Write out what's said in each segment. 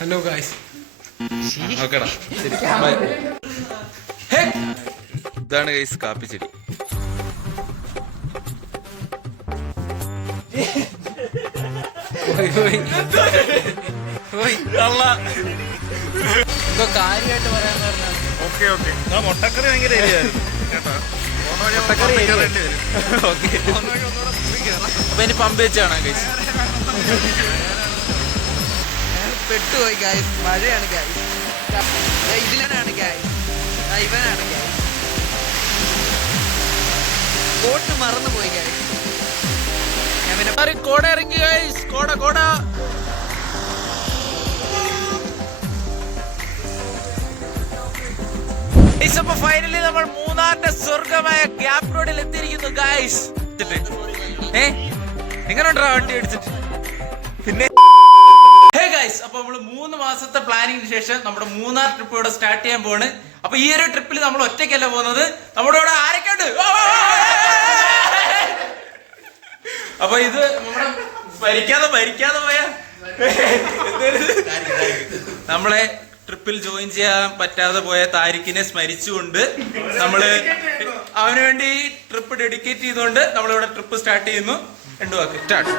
Hello guys. ഇതാണ് guys കാപ്പിച്ചെടി. എന്തോ കാര്യമായിട്ട് പറയാൻ പറഞ്ഞാൽ മുട്ടക്കറി ഭയങ്കര അപ്പൊ ഇനി പമ്പ് വെച്ചാണ് ഗൈസ്. പെട്ടുപോയി ഗായ്സ്. മഴയാണ് ഗായ്സ്. ഇതിലാണ് ഗായ്സ്. ഇവനാണ് ഗായ്സ്. കോട്ട് മറന്നുപോയി ഗായ്സ്. കോട ഇറങ്ങി ഗൈസ്. കോട കോട അപ്പൊ ഫൈനലി നമ്മൾ മൂന്നാറിന്റെ സ്വർഗമായ ഗ്യാപ് റോഡിൽ എത്തിയിരിക്കുന്നു ഗൈസ്. എങ്ങനെയുണ്ടാ വണ്ടി അടിച്ചിട്ട്? പിന്നെ ഗൈസ്, അപ്പൊ നമ്മള് 3 മാസത്തെ പ്ലാനിങ്ങിന് ശേഷം നമ്മുടെ മൂന്നാർ ട്രിപ്പ് ഇവിടെ സ്റ്റാർട്ട് ചെയ്യാൻ പോവാണ്. അപ്പൊ ഈ ഒരു ട്രിപ്പിൽ നമ്മൾ ഒറ്റയ്ക്കല്ല പോകുന്നത്, നമ്മുടെ ഇവിടെ ആരൊക്കെ ഉണ്ട്? അപ്പൊ ഇത് നമ്മുടെ ഭരിക്കാതെ പോയ നമ്മളെ ട്രിപ്പിൽ ജോയിൻ ചെയ്യാൻ പറ്റാതെ പോയ താരിഖിനെ സ്മരിച്ചുകൊണ്ട് നമ്മള് അവന് വേണ്ടി ട്രിപ്പ് ഡെഡിക്കേറ്റ് ചെയ്തുകൊണ്ട് നമ്മളിവിടെ ട്രിപ്പ് സ്റ്റാർട്ട് ചെയ്യുന്നു. 2 വാക്ക് സ്റ്റാർട്ട്.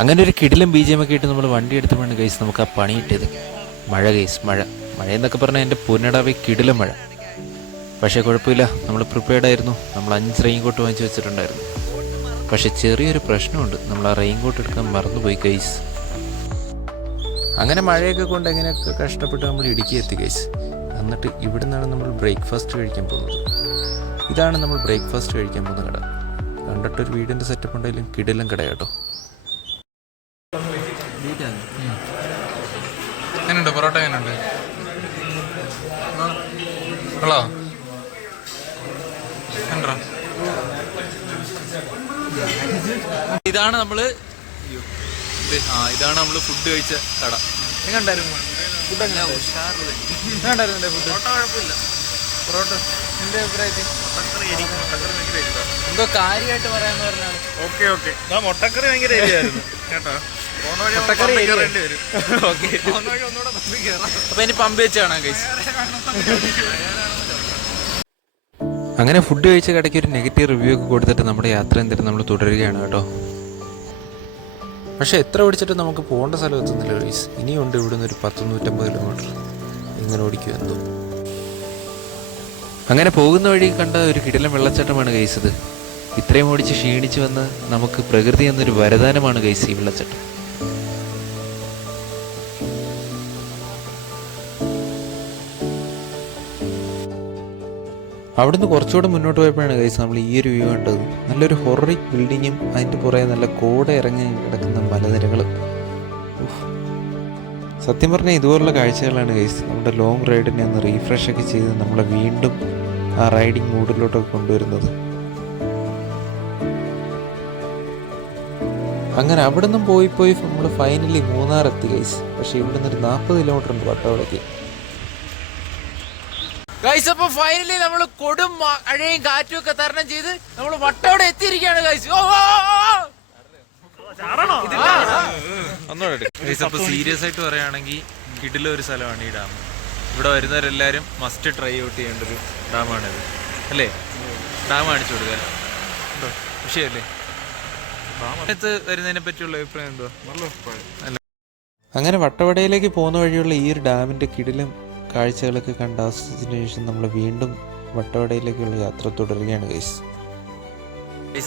അങ്ങനെ ഒരു കിടിലം BGM ഒക്കെ ഇട്ട് നമ്മൾ വണ്ടി എടുത്തപ്പോഴാണ് ഗൈസ് നമുക്ക് ആ പണി കിട്ടിയത്. മഴ ഗൈസ്, മഴ എന്നൊക്കെ പറഞ്ഞാൽ എൻ്റെ പൊന്നടാവേ കിടിലം മഴ. പക്ഷേ കുഴപ്പമില്ല, നമ്മൾ പ്രിപ്പയർഡ് ആയിരുന്നു. നമ്മൾ 5 റെയിൻ കോട്ട് വാങ്ങിച്ച് വെച്ചിട്ടുണ്ടായിരുന്നു. പക്ഷെ ചെറിയൊരു പ്രശ്നമുണ്ട്, നമ്മൾ ആ റെയിൻ കോട്ട് എടുക്കാൻ മറന്നുപോയി ഗൈസ്. അങ്ങനെ മഴയൊക്കെ കൊണ്ട് എങ്ങനെയൊക്കെ കഷ്ടപ്പെട്ട് നമ്മൾ ഇടുക്കി എത്തി ഗൈസ്. എന്നിട്ട് ഇവിടെ നിന്നാണ് നമ്മൾ ബ്രേക്ക്ഫാസ്റ്റ് കഴിക്കാൻ പോകുന്നത്. ഇതാണ് നമ്മൾ ബ്രേക്ക്ഫാസ്റ്റ് കഴിക്കാൻ പോകുന്ന കട. കണ്ടിട്ടൊരു വീടിൻ്റെ സെറ്റപ്പ് ഉണ്ടെങ്കിലും കിടിലം കട കേട്ടോ. എങ്ങനെയുണ്ട് പൊറോട്ട? എങ്ങനെയുണ്ട്? ഹലോ ഇതാണ് നമ്മള് ഫുഡ് കഴിച്ച കട. എങ്ങനെയുണ്ടായിരുന്നു ഫുഡ്? എങ്ങനെയുണ്ടായിരുന്നു ഫുഡ്? പൊറോട്ട എന്റെ അഭിപ്രായത്തിൽ എന്തോ കാര്യമായിട്ട് പറയാന്ന് പറഞ്ഞാൽ മുട്ടക്കറി ഭയങ്കര കേട്ടോ. അപ്പൊ ഇനി പമ്പ് വെച്ചാണ് ഗൈസ്. അങ്ങനെ ഫുഡ് കഴിച്ച കടയ്ക്ക് ഒരു നെഗറ്റീവ് റിവ്യൂ ഒക്കെ കൊടുത്തിട്ട് നമ്മുടെ യാത്ര എന്തായാലും നമ്മൾ തുടരുകയാണ് കേട്ടോ. പക്ഷെ എത്ര ഓടിച്ചിട്ട് നമുക്ക് പോകേണ്ട സ്ഥലം എത്തുന്നില്ല ഗൈസ്. ഇനിയുണ്ട് ഇവിടുന്ന് ഒരു 100-150 കിലോമീറ്റർ. എങ്ങനെ ഓടിക്കും എന്തോ. അങ്ങനെ പോകുന്ന വഴി കണ്ട ഒരു കിടിലം വെള്ളച്ചാട്ടമാണ് ഗൈസ് ഇത്. ഇത്രയും ഓടിച്ച് ക്ഷീണിച്ച് വന്ന് നമുക്ക് പ്രകൃതി എന്നൊരു വരദാനമാണ് ഗൈസ് ഈ വെള്ളച്ചാട്ടം. അവിടുന്ന് കുറച്ചുകൂടെ മുന്നോട്ട് പോയപ്പോഴാണ് ഗൈസ് നമ്മൾ ഈ ഒരു വ്യൂ കണ്ടത്. നല്ലൊരു ഹൊററിക് ബിൽഡിങ്ങും അതിൻ്റെ പുറകെ നല്ല കോട ഇറങ്ങി കിടക്കുന്ന മലനിരകളും. സത്യം പറഞ്ഞാൽ ഇതുപോലുള്ള കാഴ്ചകളാണ് ഗൈസ് നമ്മുടെ ലോങ് റൈഡിനെ ഒന്ന് റീഫ്രഷ് ഒക്കെ ചെയ്ത് നമ്മളെ വീണ്ടും ആ റൈഡിങ് മൂഡിലോട്ടൊക്കെ കൊണ്ടുവരുന്നത്. അങ്ങനെ അവിടെ നിന്നും പോയി നമ്മൾ ഫൈനലി മൂന്നാർ എത്തി ഗൈസ്. പക്ഷെ ഇവിടെ നിന്ന് ഒരു 40 കിലോമീറ്റർ ഉണ്ട് വട്ടവടക്ക്. ഗൈസ്, അപ്പൊ ഫൈനലി നമ്മൾ കൊടും മഴയും കാറ്റും ഒക്കെ തരണം ചെയ്ത് നമ്മൾ വട്ടവടെ എത്തിയിരിക്കുകയാണ് ഗൈസ്. അപ്പൊ സീരിയസ് ആയിട്ട് പറയുകയാണെങ്കിൽ കിടിലൊരു സ്ഥലമാണ് ഈ ഡാം. ഇവിടെ വരുന്നവരെല്ലാവരും മസ്റ്റ് ട്രൈ ഔട്ട് ചെയ്യേണ്ട ഒരു ഡാമാണിത് അല്ലേ? ഡാം കാണിച്ചു കൊടുക്കാൻ വിഷയല്ലേ? വരുന്നതിനെ പറ്റിയുള്ള അഭിപ്രായം എന്തോ? നല്ല അഭിപ്രായം. അങ്ങനെ വട്ടവടയിലേക്ക് പോകുന്ന വഴിയുള്ള ഈ ഒരു ഡാമിന്റെ കിടിലം കാഴ്ചകളൊക്കെ കണ്ട് ആസ്വദിച്ചതിന് ശേഷം നമ്മൾ വീണ്ടും വട്ടവടയിലേക്കുള്ള യാത്ര തുടരുകയാണ് ഗൈസ്.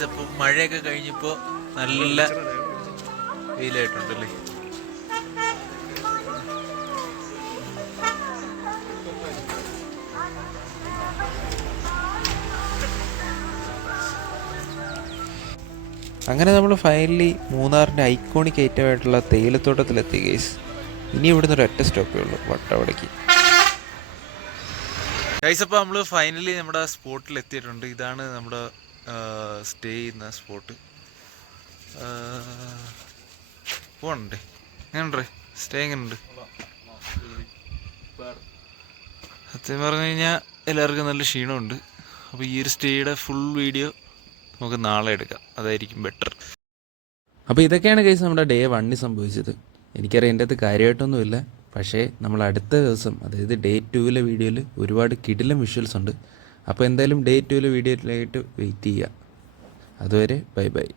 അപ്പം മഴയൊക്കെ കഴിഞ്ഞപ്പോ നല്ല വെയിലായിട്ടുണ്ടല്ലേ? അങ്ങനെ നമ്മൾ ഫൈനലി മൂന്നാറിൻ്റെ ഐക്കോണിക് ഐറ്റമായിട്ടുള്ള തേയിലത്തോട്ടത്തിലെത്തി ഗൈസ്. ഇനി ഇവിടുന്ന് ഒരൊറ്റ സ്റ്റോപ്പേ ഉള്ളൂ, വട്ടവടയ്ക്ക്. ഗൈസ്, അപ്പോൾ നമ്മൾ ഫൈനലി നമ്മുടെ സ്പോട്ടിൽ എത്തിയിട്ടുണ്ട്. ഇതാണ് നമ്മുടെ സ്റ്റേ ചെയ്യുന്ന സ്പോട്ട്. പോകണ്ടേ? എങ്ങനെയുണ്ട് സ്റ്റേ? എങ്ങനെയുണ്ട്? സത്യം പറഞ്ഞു കഴിഞ്ഞാൽ എല്ലാവർക്കും നല്ല ക്ഷീണമുണ്ട്. അപ്പോൾ ഈ ഒരു സ്റ്റേയുടെ ഫുൾ വീഡിയോ നമുക്ക് നാളെ എടുക്കാം, അതായിരിക്കും ബെറ്റർ. അപ്പോൾ ഇതൊക്കെയാണ് കേസ് നമ്മുടെ ഡേ 1 സംഭവിച്ചത്. എനിക്കറിയാം എൻ്റെ അത് കാര്യമായിട്ടൊന്നുമില്ല, പക്ഷേ നമ്മൾ അടുത്ത ദിവസം അതായത് ഡേ 2 വീഡിയോയിൽ ഒരുപാട് കിടിലം വിഷ്വൽസ് ഉണ്ട്. അപ്പോൾ എന്തായാലും ഡേ 2 വീഡിയോയിലായിട്ട് വെയിറ്റ് ചെയ്യുക. അതുവരെ ബൈ ബൈ.